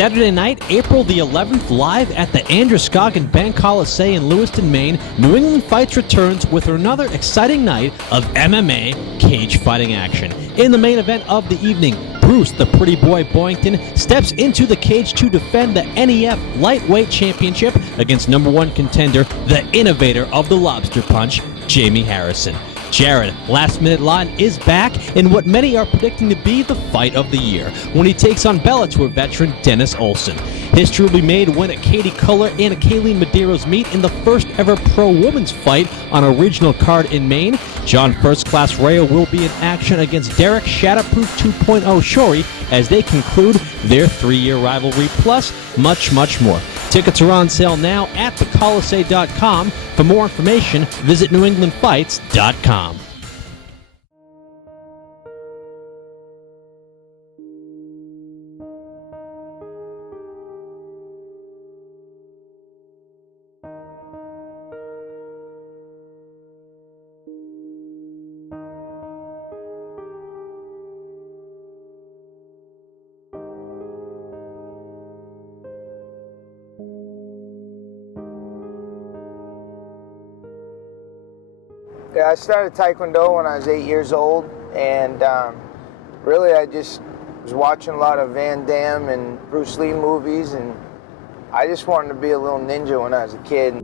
Saturday night, April the 11th, live at the Androscoggin Bank Colisee in Lewiston, Maine, New England Fights returns with another exciting night of MMA cage fighting action. In the main event of the evening, Bruce, the pretty boy Boyington, steps into the cage to defend the NEF Lightweight Championship against number one contender, the innovator of the lobster punch, Jamie Harrison. Jarod, last-minute line, is back in what many are predicting to be the fight of the year when he takes on Bellator veteran Dennis Olson. History will be made when Katie Culler and Kayleen Medeiros meet in the first-ever pro-women's fight on a regional card in Maine. John First Class Rayo will be in action against Derek Shatterproof 2.0 Shorey as they conclude their 3-year rivalry, plus much, much more. Tickets are on sale now at thecolisee.com. For more information, visit newenglandfights.com. Yeah, I started Taekwondo when I was 8 years old, and really I just was watching a lot of Van Damme and Bruce Lee movies, and I just wanted to be a little ninja when I was a kid.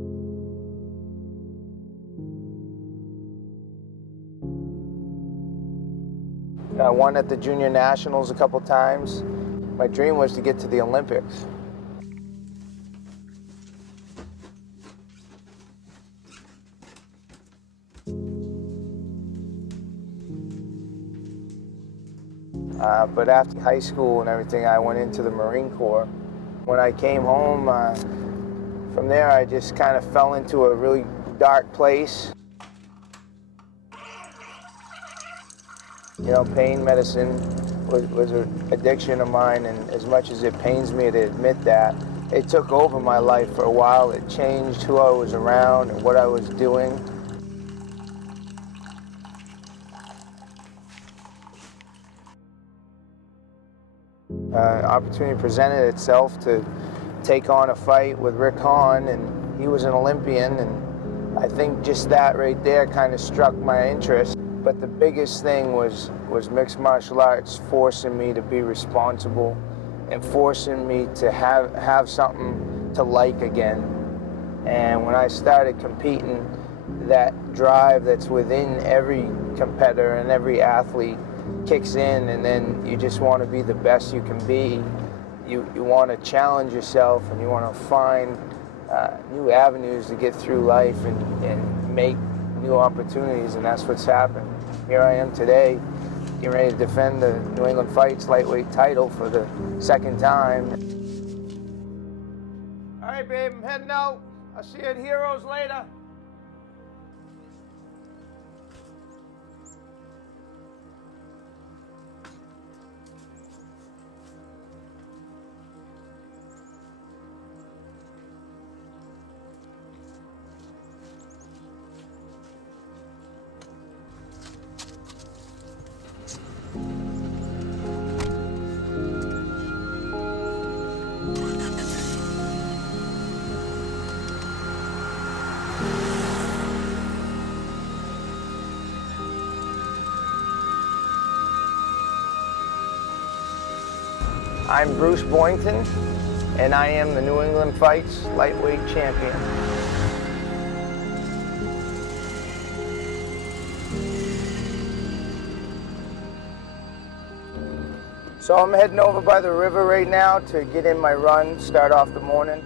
I won at the Junior Nationals a couple times. My dream was to get to the Olympics. But after high school and everything, I went into the Marine Corps. When I came home, from there I just kind of fell into a really dark place. You know, pain medicine was an addiction of mine, and as much as it pains me to admit that, it took over my life for a while. It changed who I was around and what I was doing. Opportunity presented itself to take on a fight with Rick Hahn, and he was an Olympian, and I think just that right there kind of struck my interest. But the biggest thing was mixed martial arts forcing me to be responsible and forcing me to have something to like again. And when I started competing, that drive that's within every competitor and every athlete kicks in, and then you just want to be the best you can be. You want to challenge yourself, and you want to find new avenues to get through life and make new opportunities, and that's what's happened. Here I am today, getting ready to defend the New England Fights lightweight title for the second time. All right, babe, I'm heading out. I'll see you at Heroes later. I'm Bruce Boyington, and I am the New England Fights lightweight champion. So I'm heading over by the river right now to get in my run, start off the morning.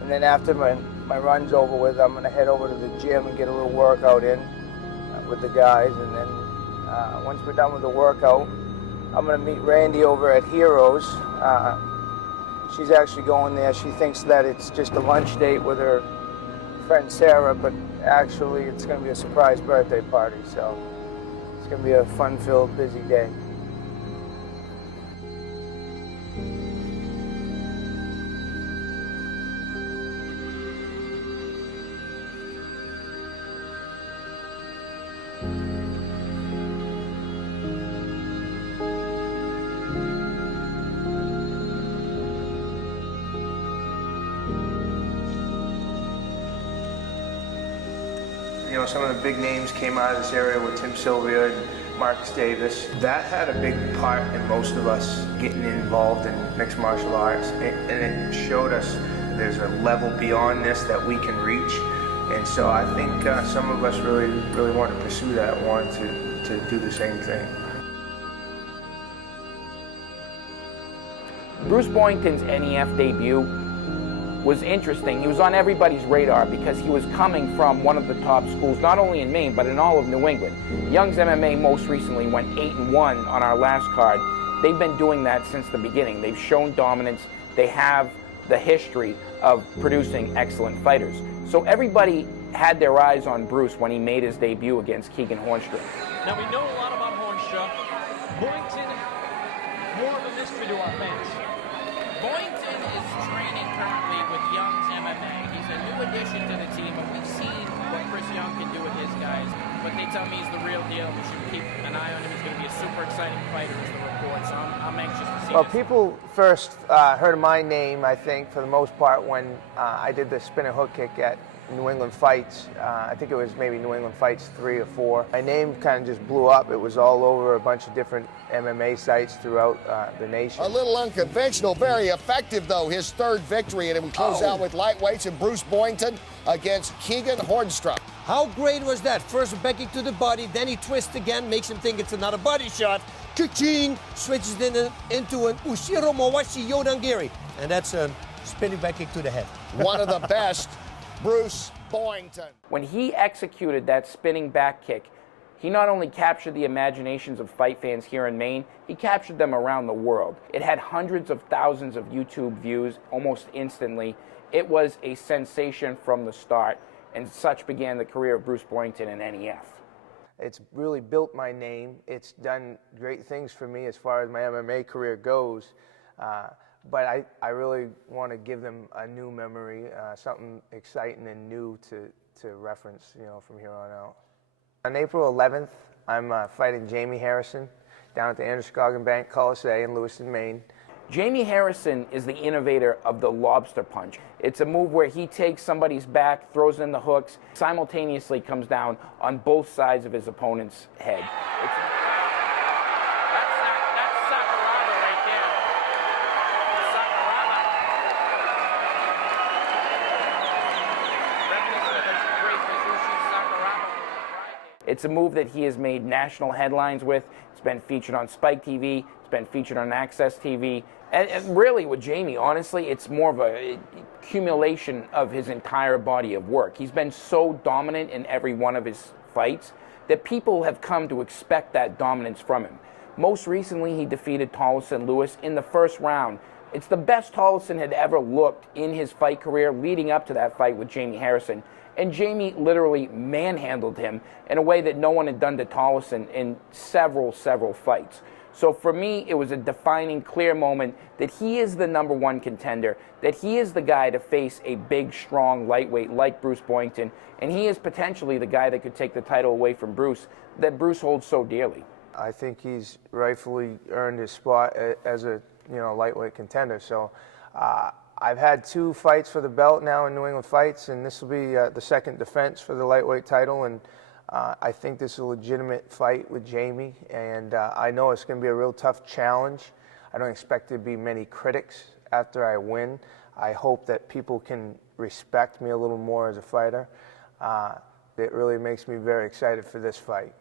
And then after my run's over with, I'm gonna head over to the gym and get a little workout in with the guys. And then once we're done with the workout, I'm going to meet Randi over at Heroes. She's actually going there. She thinks that it's just a lunch date with her friend Sarah, but actually it's going to be a surprise birthday party, so it's going to be a fun-filled, busy day. some of the big names came out of this area with Tim Sylvia and Marcus Davis. That had a big part in most of us getting involved in mixed martial arts, and it showed us there's a level beyond this that we can reach. And so I think some of us really want to pursue that, wanted to do the same thing. Bruce Boyington's NEF debut was interesting. He was on everybody's radar because he was coming from one of the top schools, not only in Maine, but in all of New England. Young's MMA most recently went 8-1 on our last card. They've been doing that since the beginning. They've shown dominance. They have the history of producing excellent fighters. So everybody had their eyes on Bruce when he made his debut against Keegan Hornstrom. Now we know a lot about Hornstrom. Boyington, more of a mystery to our fans. Boyington is training currently with Young's MMA. He's a new addition to the team, and we've seen what Chris Young can do with his guys. But they tell me he's the real deal. We should keep an eye on him. He's going to be a super exciting fighter, is the report. So I'm anxious to see. Well, this. people first heard of my name, I think, for the most part, when I did the spinning hook kick at New England Fights. I think it was maybe New England Fights 3 or 4. My name kind of just blew up. It was all over a bunch of different MMA sites throughout the nation. A little unconventional, very effective though, his third victory, and it would close out with lightweights and Bruce Boyington against Keegan Hornstrom. How great was that? First back kick to the body, then he twists again, makes him think it's another body shot. Ka-ching! Switches into an Ushiro Mawashi Yodangiri. And that's a spinning back kick to the head. One of the best, Bruce Boyington. When he executed that spinning back kick, he not only captured the imaginations of fight fans here in Maine, he captured them around the world. It had hundreds of thousands of YouTube views almost instantly. It was a sensation from the start, and such began the career of Bruce Boyington in NEF. It's really built my name. It's done great things for me as far as my MMA career goes. But I really want to give them a new memory, something exciting and new to reference, from here on out. On April 11th, I'm fighting Jamie Harrison down at the Androscoggin Bank Colisee in Lewiston, Maine. Jamie Harrison is the innovator of the lobster punch. It's a move where he takes somebody's back, throws in the hooks, simultaneously comes down on both sides of his opponent's head. It's a move that he has made national headlines with. It's been featured on Spike TV. It's been featured on Access TV. And really with Jamie, honestly, it's more of a accumulation of his entire body of work. He's been so dominant in every one of his fights that people have come to expect that dominance from him. Most recently, he defeated Olson Lewis in the first round. It's the best Olson had ever looked in his fight career leading up to that fight with Jamie Harrison. And Jamie literally manhandled him in a way that no one had done to Olson in several fights. So for me, it was a defining, clear moment that he is the #1 contender, that he is the guy to face a big, strong lightweight like Bruce Boyington, and he is potentially the guy that could take the title away from Bruce, that Bruce holds so dearly. I think he's rightfully earned his spot as a lightweight contender. So I've had 2 fights for the belt now in New England Fights, and this will be the second defense for the lightweight title. And I think this is a legitimate fight with Jamie, and I know it's going to be a real tough challenge. I don't expect there to be many critics after I win. I hope that people can respect me a little more as a fighter. It really makes me very excited for this fight.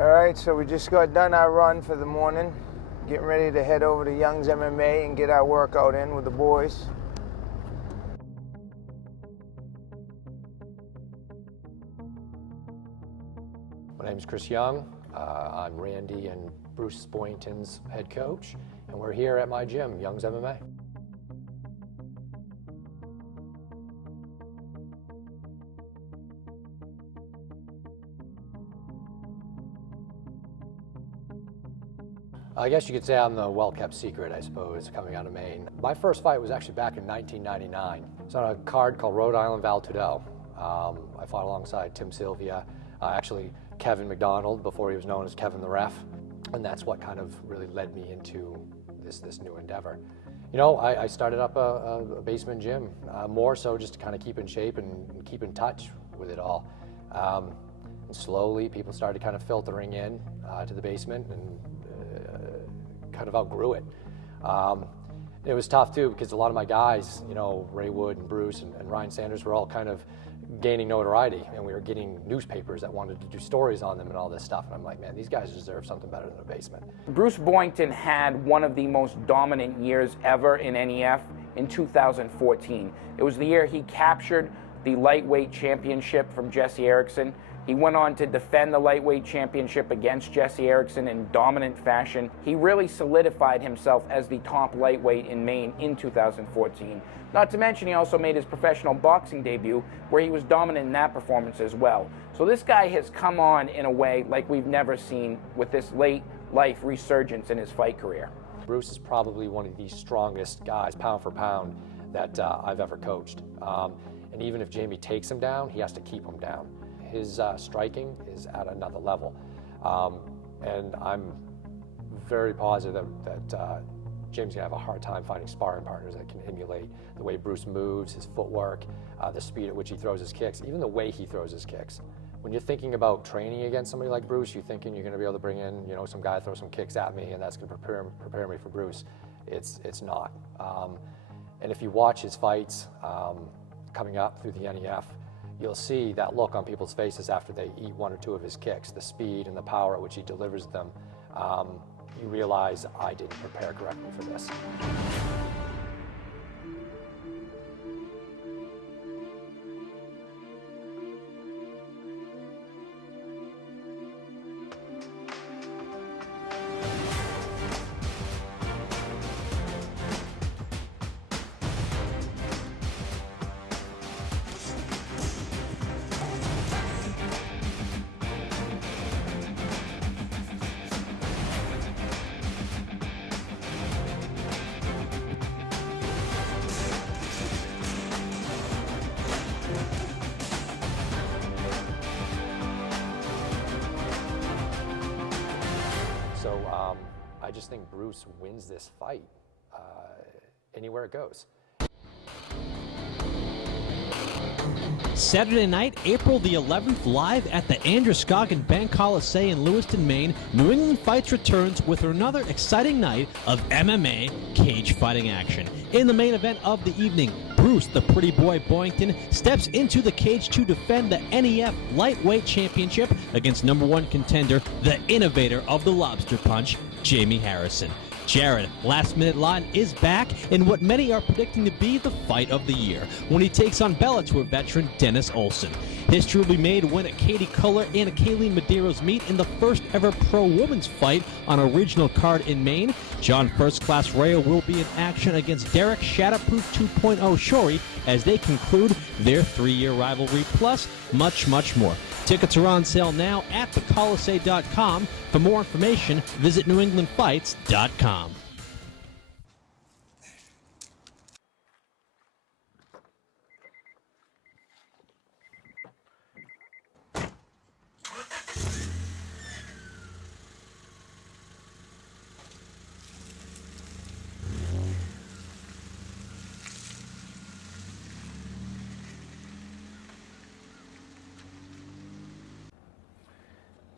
All right, so we just got done our run for the morning, getting ready to head over to Young's MMA and get our workout in with the boys. My name is Chris Young. I'm Randi and Bruce Boyington's head coach, and and we're here at my gym, Young's MMA. I guess you could say I'm the well-kept secret, I suppose, coming out of Maine. My first fight was actually back in 1999. It was on a card called Rhode Island Val Tudel. I fought alongside Tim Sylvia, actually Kevin McDonald before he was known as Kevin the Ref, and that's what kind of really led me into this new endeavor. You know, I started up a basement gym, more so just to kind of keep in shape and keep in touch with it all. And slowly, people started kind of filtering in to the basement and kind of outgrew it. It was tough too because a lot of my guys, you know, Ray Wood and Bruce and Ryan Sanders were all kind of gaining notoriety, and we were getting newspapers that wanted to do stories on them and all this stuff. And I'm like, man, these guys deserve something better than a basement. Bruce Boyington had one of the most dominant years ever in NEF in 2014. It was the year he captured the lightweight championship from Jesse Erickson. He went on to defend the lightweight championship against Jesse Erickson in dominant fashion. He really solidified himself as the top lightweight in Maine in 2014. Not to mention he also made his professional boxing debut where he was dominant in that performance as well. So this guy has come on in a way like we've never seen with this late life resurgence in his fight career. Bruce is probably one of the strongest guys, pound for pound, that I've ever coached. And even if Jamie takes him down, he has to keep him down. His striking is at another level. And I'm very positive that Jamie's gonna have a hard time finding sparring partners that can emulate the way Bruce moves, his footwork, the speed at which he throws his kicks, even the way he throws his kicks. When you're thinking about training against somebody like Bruce, you're thinking you're gonna be able to bring in, you know, some guy throw some kicks at me and that's gonna prepare me for Bruce. It's not. And if you watch his fights coming up through the NEF, you'll see that look on people's faces after they eat one or two of his kicks, the speed and the power at which he delivers them. You realize I didn't prepare correctly for this. So I just think Bruce wins this fight anywhere it goes. Saturday night, April the 11th, live at the Androscoggin Bank Colisee in Lewiston, Maine, New England Fights returns with another exciting night of MMA cage fighting action. In the main event of the evening, Bruce the Pretty Boy Boyington steps into the cage to defend the NEF Lightweight Championship against #1 contender, the innovator of the lobster punch, Jamie Harrison. Jarod, last-minute line, is back in what many are predicting to be the fight of the year when he takes on Bellator veteran Dennis Olson. History will be made when Katie Culler and Kayleen Medeiros meet in the first-ever pro-women's fight on a regional card in Maine. John First Class Rayo will be in action against Derek Shatterproof 2.0 Shorey as they conclude their 3-year rivalry, plus much, much more. Tickets are on sale now at thecolisee.com. For more information, visit newenglandfights.com.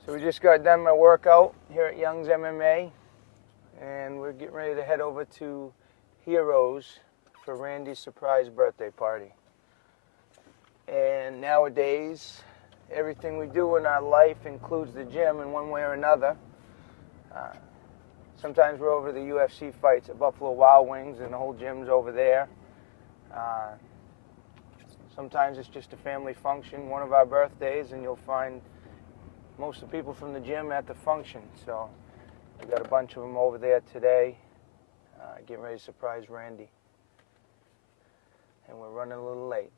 So we just got done my workout here at Young's MMA, and we're getting ready to head over to Heroes for Randy's surprise birthday party. And nowadays, everything we do in our life includes the gym in one way or another. Sometimes we're over the UFC fights at Buffalo Wild Wings and the whole gym's over there. Sometimes it's just a family function, one of our birthdays, and you'll find most of the people from the gym at the function. So we got a bunch of them over there today. getting ready to surprise Randy. And we're running a little late.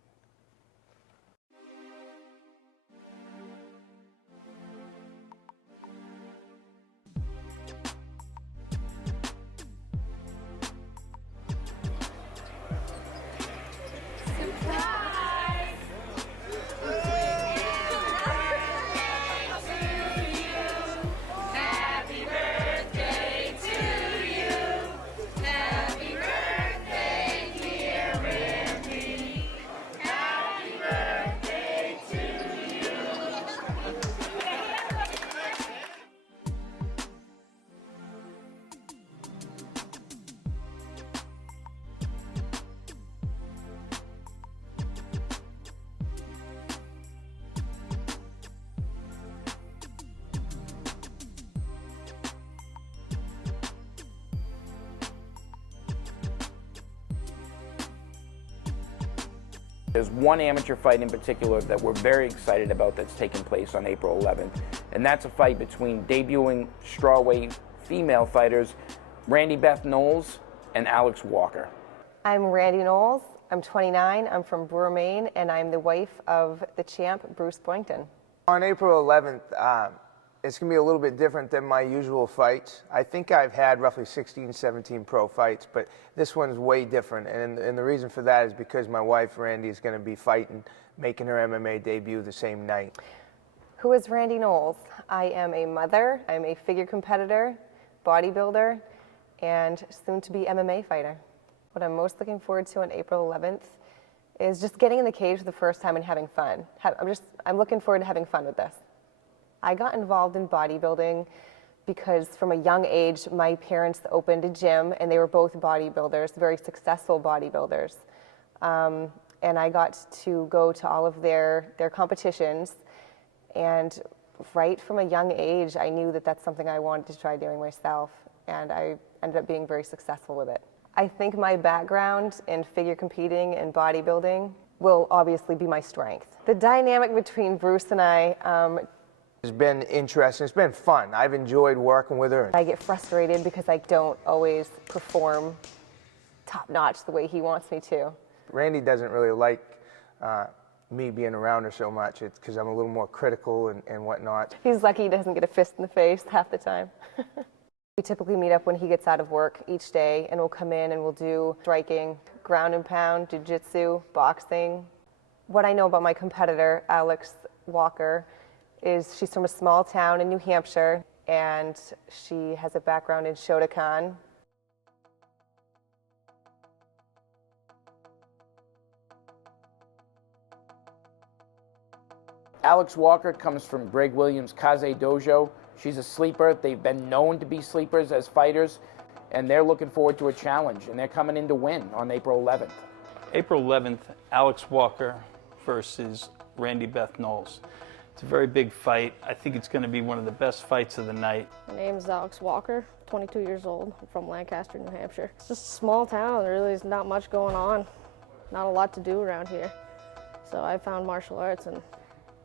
There's one amateur fight in particular that we're very excited about that's taking place on April 11th, and that's a fight between debuting strawweight female fighters Randi Beth Knowles and Alex Walker. I'm Randi Knowles. I'm 29. I'm from Brewer, Maine, and I'm the wife of the champ, Bruce Boyington. On April 11th, it's going to be a little bit different than my usual fights. I think I've had roughly 16, 17 pro fights, but this one's way different. And the reason for that is because my wife, Randi, is going to be fighting, making her MMA debut the same night. Who is Randi Knowles? I am a mother, I'm a figure competitor, bodybuilder, and soon to be MMA fighter. What I'm most looking forward to on April 11th is just getting in the cage for the first time and having fun. I'm looking forward to having fun with this. I got involved in bodybuilding because from a young age, my parents opened a gym and they were both bodybuilders, very successful bodybuilders. And I got to go to all of their competitions. And right from a young age, I knew that that's something I wanted to try doing myself. And I ended up being very successful with it. I think my background in figure competing and bodybuilding will obviously be my strength. The dynamic between Bruce and I, it's been interesting. It's been fun. I've enjoyed working with her. I get frustrated because I don't always perform top-notch the way he wants me to. Randi doesn't really like me being around her so much. It's because I'm a little more critical and whatnot. He's lucky he doesn't get a fist in the face half the time. We typically meet up when he gets out of work each day, and we'll come in and we'll do striking, ground and pound, jiu-jitsu, boxing. What I know about my competitor, Alex Walker, is she's from a small town in New Hampshire, and she has a background in Shotokan. Alex Walker comes from Greg Williams' Kaze Dojo. She's a sleeper. They've been known to be sleepers as fighters, and they're looking forward to a challenge, and they're coming in to win on April 11th. April 11th, Alex Walker versus Randi Beth Knowles. It's a very big fight. I think it's going to be one of the best fights of the night. My name is Alex Walker, 22 years old. I'm from Lancaster, New Hampshire. It's just a small town. There really is not much going on. Not a lot to do around here. So I found martial arts, and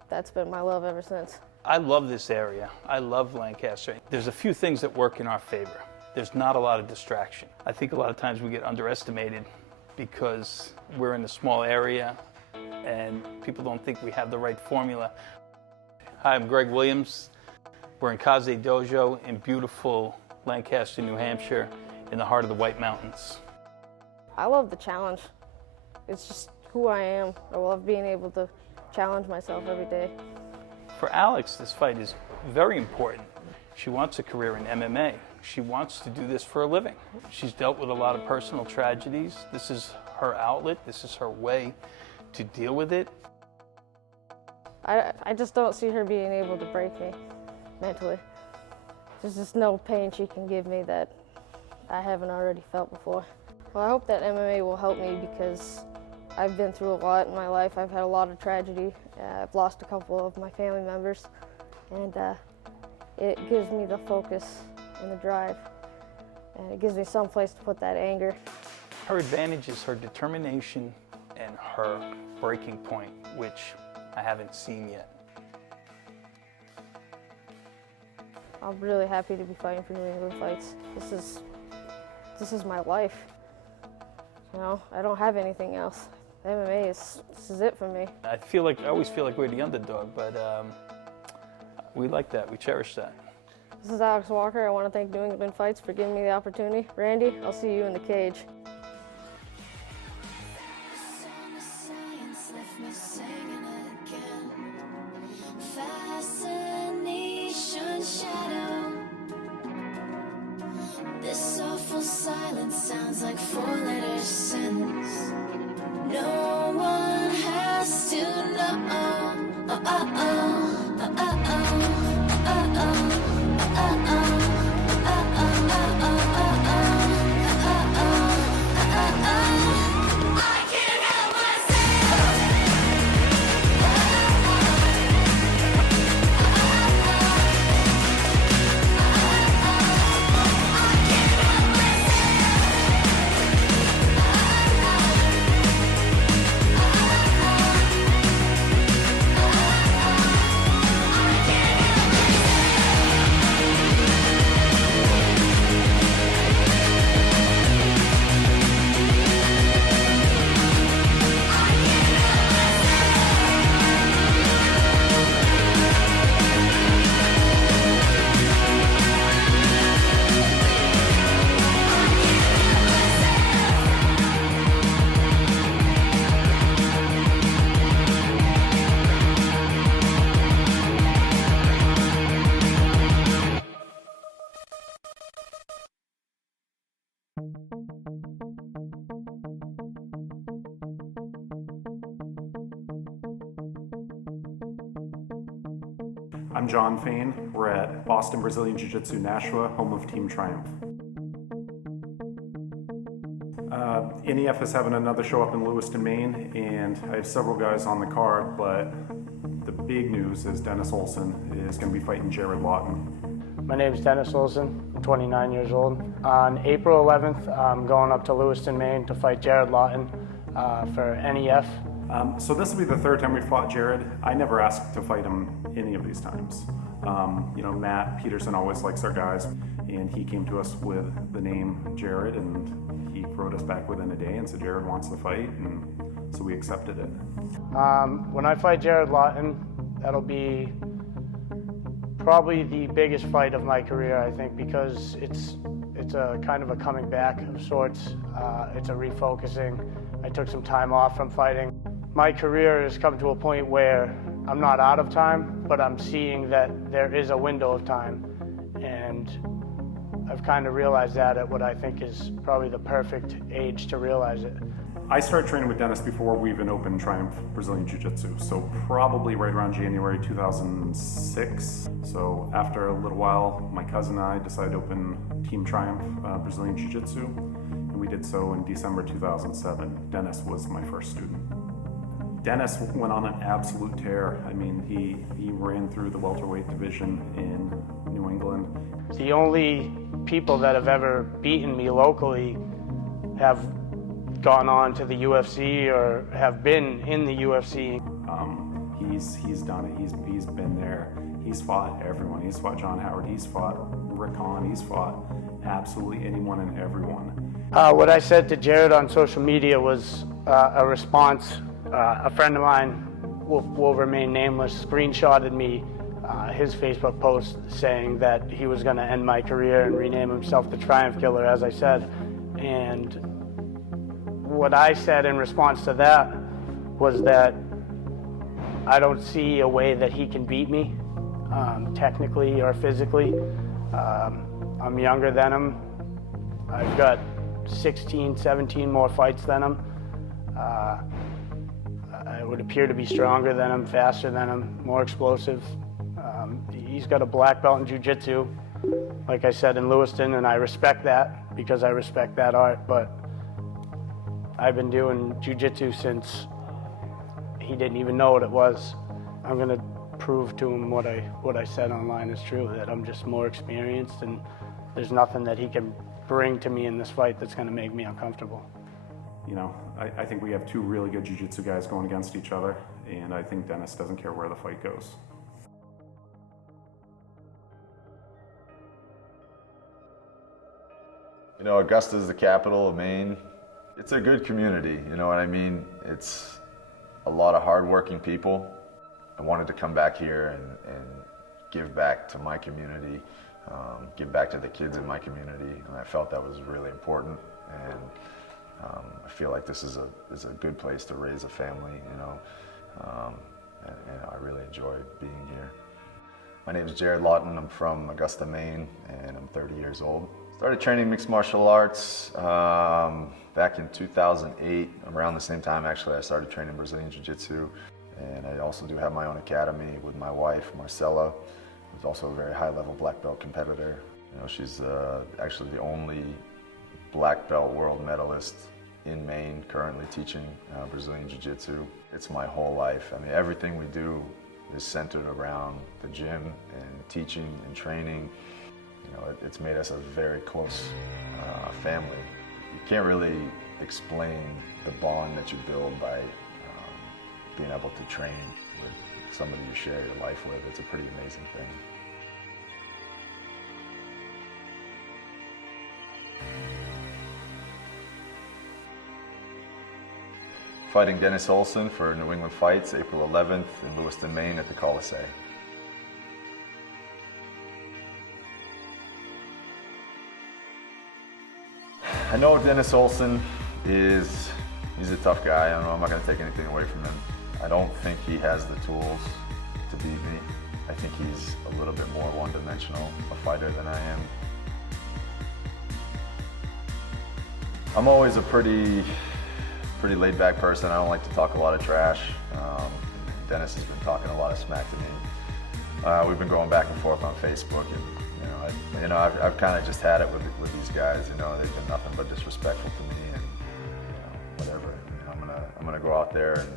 that's been my love ever since. I love this area. I love Lancaster. There's a few things that work in our favor. There's not a lot of distraction. I think a lot of times we get underestimated because we're in a small area and people don't think we have the right formula. Hi, I'm Greg Williams. We're in Kaze Dojo in beautiful Lancaster, New Hampshire, in the heart of the White Mountains. I love the challenge. It's just who I am. I love being able to challenge myself every day. For Alex, this fight is very important. She wants a career in MMA. She wants to do this for a living. She's dealt with a lot of personal tragedies. This is her outlet. This is her way to deal with it. I just don't see her being able to break me mentally. There's just no pain she can give me that I haven't already felt before. Well, I hope that MMA will help me because I've been through a lot in my life. I've had a lot of tragedy. I've lost a couple of my family members, and it gives me the focus and the drive, and it gives me some place to put that anger. Her advantage is her determination and her breaking point, which I haven't seen yet. I'm really happy to be fighting for New England Fights. this is my life. You know, I don't have anything else. MMA this is it for me. I always feel like we're the underdog, but we like that. We cherish that. This is Alex Walker. I want to thank New England Fights for giving me the opportunity. Randy, I'll see you in the cage. Fascination shadow. This awful silence sounds like four-letter sentence. No one has to know. Oh, oh, oh, oh, oh, oh, oh, oh. I'm John Fain. We're at Boston Brazilian Jiu-Jitsu Nashua, home of Team Triumph. NEF is having another show up in Lewiston, Maine, and I have several guys on the card, but the big news is Dennis Olson is going to be fighting Jarod Lawton. My name is Dennis Olson. I'm 29 years old. On April 11th, I'm going up to Lewiston, Maine to fight Jarod Lawton for NEF. So this will be the third time we fought Jarod. I never asked to fight him any of these times. You know, Matt Peterson always likes our guys, and he came to us with the name Jarod, and he wrote us back within a day and said Jarod wants to fight, and so we accepted it. When I fight Jarod Lawton, that'll be probably the biggest fight of my career, I think, because it's a kind of a coming back of sorts. It's a refocusing. I took some time off from fighting. My career has come to a point where I'm not out of time, but I'm seeing that there is a window of time, and I've kind of realized that at what I think is probably the perfect age to realize it. I started training with Dennis before we even opened Triumph Brazilian Jiu-Jitsu, so probably right around January 2006. So after a little while, my cousin and I decided to open Team Triumph Brazilian Jiu-Jitsu, and we did so in December 2007. Dennis was my first student. Dennis went on an absolute tear. I mean, he ran through the welterweight division in New England. The only people that have ever beaten me locally have gone on to the UFC or have been in the UFC. He's done it. He's been there. He's fought everyone. He's fought John Howard. He's fought Rick Hahn. He's fought absolutely anyone and everyone. What I said to Jarod on social media was a response. A friend of mine, will remain nameless, screenshotted me his Facebook post saying that he was going to end my career and rename himself the Triumph Killer, as I said. And what I said in response to that was that I don't see a way that he can beat me, technically or physically. I'm younger than him. I've got 16, 17 more fights than him. I would appear to be stronger than him, faster than him, more explosive. He's got a black belt in jiu-jitsu, like I said, in Lewiston, and I respect that because I respect that art, but I've been doing jiu-jitsu since he didn't even know what it was. I'm gonna prove to him what I said online is true, that I'm just more experienced and there's nothing that he can bring to me in this fight that's gonna make me uncomfortable. You know, I think we have two really good jiu-jitsu guys going against each other, and I think Dennis doesn't care where the fight goes. You know, Augusta is the capital of Maine. It's a good community, you know what I mean? It's a lot of hardworking people. I wanted to come back here and give back to my community, give back to the kids in my community, and I felt that was really important. And I feel like this is a good place to raise a family, you know, and I really enjoy being here. My name is Jarod Lawton. I'm from Augusta, Maine, and I'm 30 years old. Started training mixed martial arts back in 2008. Around the same time, actually, I started training Brazilian Jiu-Jitsu. And I also do have my own academy with my wife, Marcella, who's also a very high-level black belt competitor. You know, she's actually the only black belt world medalist in Maine currently teaching Brazilian Jiu-Jitsu. It's my whole life. I mean, everything we do is centered around the gym and teaching and training. You know, it's made us a very close family. You can't really explain the bond that you build by being able to train with somebody you share your life with. It's a pretty amazing thing. Fighting Dennis Olson for New England Fights, April 11th in Lewiston, Maine at the Colisee. I know Dennis Olson he's a tough guy. I don't know, I'm not going to take anything away from him. I don't think he has the tools to beat me. I think he's a little bit more one-dimensional a fighter than I am. I'm always a pretty laid-back person. I don't like to talk a lot of trash. Dennis has been talking a lot of smack to me. We've been going back and forth on Facebook, and I've kind of just had it with these guys. You know, they've been nothing but disrespectful to me, and whatever. I'm gonna go out there and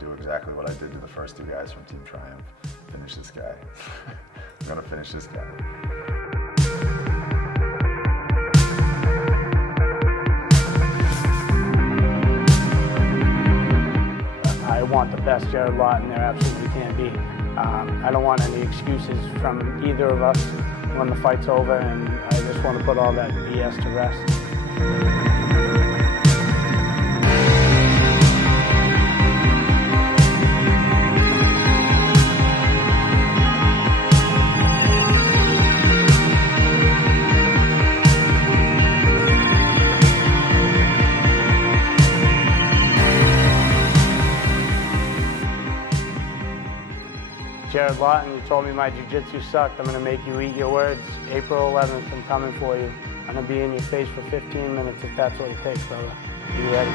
do exactly what I did to the first two guys from Team Triumph. Finish this guy. I'm gonna finish this guy. I want the best Jarod Lawton there absolutely can be. I don't want any excuses from either of us when the fight's over, and I just want to put all that BS to rest. Jarod Lawton, you told me my jiu-jitsu sucked. I'm going to make you eat your words. April 11th, I'm coming for you. I'm going to be in your face for 15 minutes if that's what it takes, brother. You ready?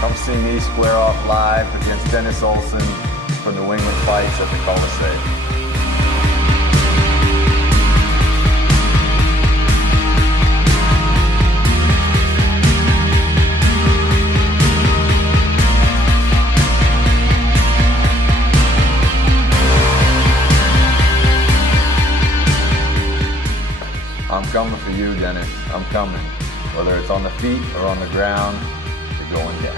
Come see me square off live against Dennis Olson for New England Fights at the Colisee. I'm coming for you, Dennis. I'm coming. Whether it's on the feet or on the ground, you're going down.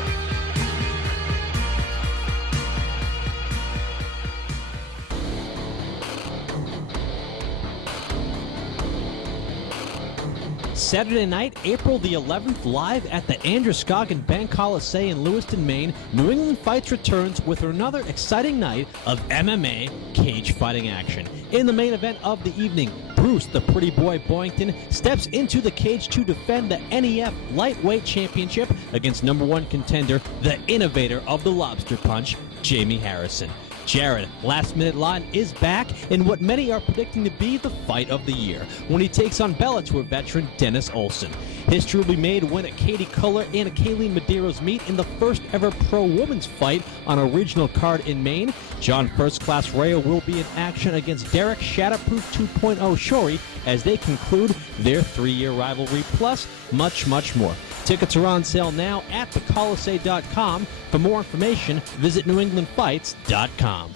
Saturday night, April the 11th, live at the Androscoggin Bank Colisee in Lewiston, Maine, New England Fights returns with another exciting night of MMA cage fighting action. In the main event of the evening, Bruce, the pretty boy Boyington, steps into the cage to defend the NEF Lightweight Championship against #1 contender, the innovator of the lobster punch, Jamie Harrison. Jarod, last-minute line, is back in what many are predicting to be the fight of the year when he takes on Bellator veteran Dennis Olson. History will be made when Katie Culler and Kayleen Medeiros meet in the first-ever pro-women's fight on a regional card in Maine. John First Class Rayo will be in action against Derek Shatterproof 2.0 Shorey as they conclude their 3-year rivalry, plus much, much more. Tickets are on sale now at thecolisee.com. For more information, visit newenglandfights.com.